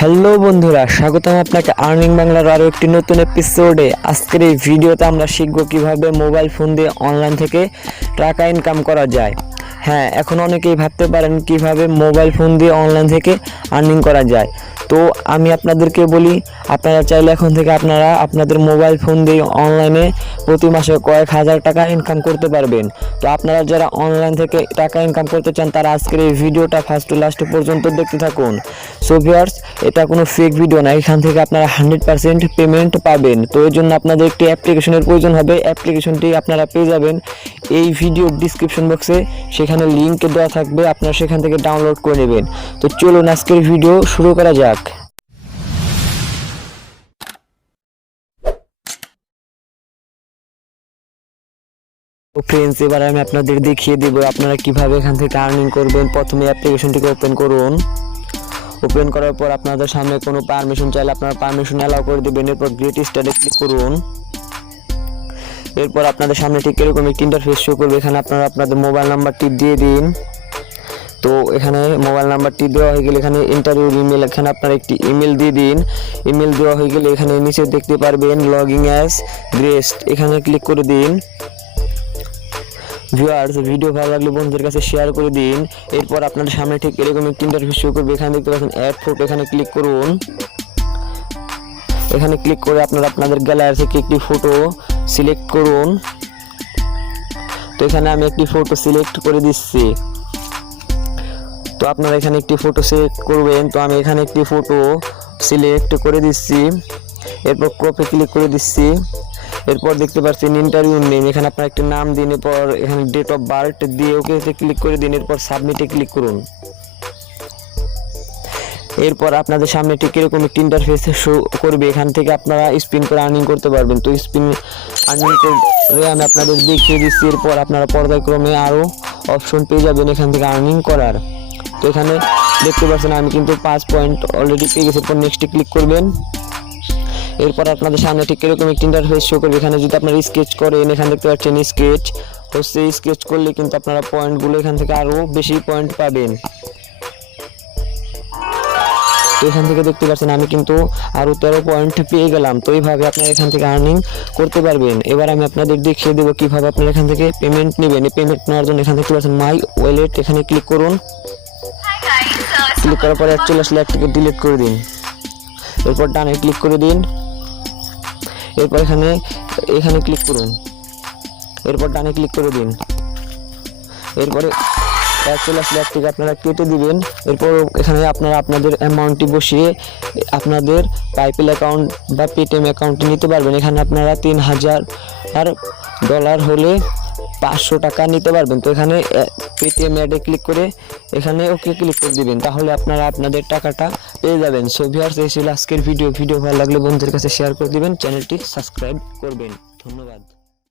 Hello বন্ধুরা, স্বাগতম আপনাকে আর্নিং বাংলার আরও একটি নতুন এপিসোডে। আজকের এই ভিডিওতে আমরা শিখব কিভাবে মোবাইল ফোন দিয়ে অনলাইন থেকে টাকা ইনকাম করা যায়। হ্যাঁ, এখন অনেকেই ভাবতে পারেন কিভাবে মোবাইল ফোন দিয়ে অনলাইন থেকে আর্নিং করা যায়। তো আমি আপনাদেরকে বলি, আপনারা চাইলে এখন থেকে আপনারা আপনাদের মোবাইল ফোন দিয়ে অনলাইনে প্রতি মাসে কয়েক হাজার টাকা ইনকাম করতে পারবেন। তো আপনারা যারা অনলাইন থেকে টাকা ইনকাম করতে চান তারা আজকের এই ভিডিওটা ফার্স্ট টু লাস্ট পর্যন্ত দেখতে থাকুন। সো ভিউয়ার্স, এটা কোনো ফেক ভিডিও না, এখান থেকে আপনারা 100% পেমেন্ট পাবেন। তো এর জন্য আপনাদের একটি অ্যাপ্লিকেশনের প্রয়োজন হবে। অ্যাপ্লিকেশনটি আপনারা পেয়ে যাবেন এই ভিডিওর ডিসক্রিপশন বক্সে, সেখানে লিঙ্ক দেওয়া থাকবে, আপনারা সেখান থেকে ডাউনলোড করে নেবেন। তো চলুন আজকের ভিডিও শুরু করা যাক। ফ্রেন্ডস, এবার আমি আপনাদের দেখিয়ে দেব আপনারা কিভাবে এখান থেকে আর্নিং করবেন। প্রথমে অ্যাপ্লিকেশনটিকে ওপেন করুন। ওপেন করার পর আপনাদের সামনে কোনো পারমিশন চাইলে আপনারা পারমিশন অ্যালাউ করে দেবেন। এরপর গেট স্টার্টে ক্লিক করুন। এরপর আপনাদের সামনে ঠিক এরকম একটি ইন্টারফেস শো করবে। এখানে আপনারা আপনাদের মোবাইল নাম্বারটি দিয়ে দিন। তো এখানে মোবাইল নাম্বারটি দেওয়া হয়ে গেলে এখানে ইন্টারভিউ ইমেল, এখানে আপনারা একটি ইমেল দিয়ে দিন। ইমেল দেওয়া হয়ে গেলে এখানে নিচে দেখতে পারবেন লগইন অ্যাজ গেস্ট, এখানে ক্লিক করে দিন। ভিউয়ার্স, ভিডিও ভালো লাগলে বন্ধুদের কাছে শেয়ার করে দিন। এরপর আপনাদের সামনে ঠিক এরকম একটি ইন্টারফেস শো করবে। এখানে দেখতে পাচ্ছেন অ্যাড ফটো, এখানে ক্লিক করুন। এখানে ক্লিক করে আপনারা আপনাদের গ্যালারি থেকে একটি ফটো সিলেক্ট করুন। তো এখানে আমি একটি ফটো সিলেক্ট করে দিচ্ছি। তো আপনারা এখানে একটি ফটো সিলেক্ট করবেন। তো আমি এখানে একটি ফটো সিলেক্ট করে দিচ্ছি। এরপর ক্রপে ক্লিক করে দিচ্ছি। এরপর দেখতে পাচ্ছেন ইন্টারভিউ নেম, এখানে আপনার একটি নাম দিন। এরপর এখানে ডেট অফ বার্থ দিয়ে ওকেতে ক্লিক করে দিন। এরপর সাবমিটে ক্লিক করুন। এরপর আপনাদের সামনে ঠিক এরকম একটি ইন্টারফেস শো করবে। এখান থেকে আপনারা স্পিন করে আর্নিং করতে পারবেন। তো স্পিন আর্নিং করে আমি আপনাদের দেখিয়ে দিচ্ছি। এরপর আপনারা পর্যায়ক্রমে আরও অপশন পেয়ে যাবেন এখান থেকে আর্নিং করার। তো এখানে দেখতে পাচ্ছেন আমি কিন্তু 5 পয়েন্ট অলরেডি পেয়ে গেছি। এরপর নেক্সটে ক্লিক করবেন। এরপর আপনাদের সামনে ঠিক এরকম একটি ইন্টারফেস শো করবে। এখানে যদি আপনারা স্কেচ করেন, এখানে দেখতে পাচ্ছেন স্কেচ হচ্ছে, স্কেচ করলে কিন্তু আপনারা পয়েন্টগুলো এখান থেকে আরও বেশি পয়েন্ট পাবেন। তো এখান থেকে দেখতে পাচ্ছেন আমি কিন্তু আরও 13 পয়েন্ট পেয়ে গেলাম। তো এইভাবে আপনারা এখান থেকে আর্নিং করতে পারবেন। এবার আমি আপনাদের দেখিয়ে দেবো কীভাবে আপনারা এখান থেকে পেমেন্ট নেবেন। এই পেমেন্ট নেওয়ার জন্য এখানে দেখতে পাচ্ছেন মাই ওয়ালেট, এখানে ক্লিক করুন। ক্লিক করার পরে চলে আসলে একটাকে ডিলিট করে দিন। এরপর ডানে ক্লিক করে দিন। এরপর এখানে ক্লিক করুন। এরপর ডানে ক্লিক করে দিন। এরপরে চলে আসলে একটিকে আপনারা কেটে দিবেন। এরপর এখানে আপনারা আপনাদের অ্যামাউন্টটি বসিয়ে আপনাদের পাইপেল অ্যাকাউন্ট বা পেটিএম অ্যাকাউন্টে নিতে পারবেন। এখানে আপনারা $3000 হলে 500 টাকা নিতে পারবেন। তো এখানে পেটিএম অ্যাডে ক্লিক করে এখানে ওকে ক্লিক করে দিবেন, তাহলে আপনারা আপনাদের টাকাটা পেয়ে যাবেন। সো ভিউয়ার্স, এই ছিল আজকের ভিডিও ভালো লাগলে বন্ধুদের কাছে শেয়ার করে দিবেন, চ্যানেলটি সাবস্ক্রাইব করবেন। ধন্যবাদ।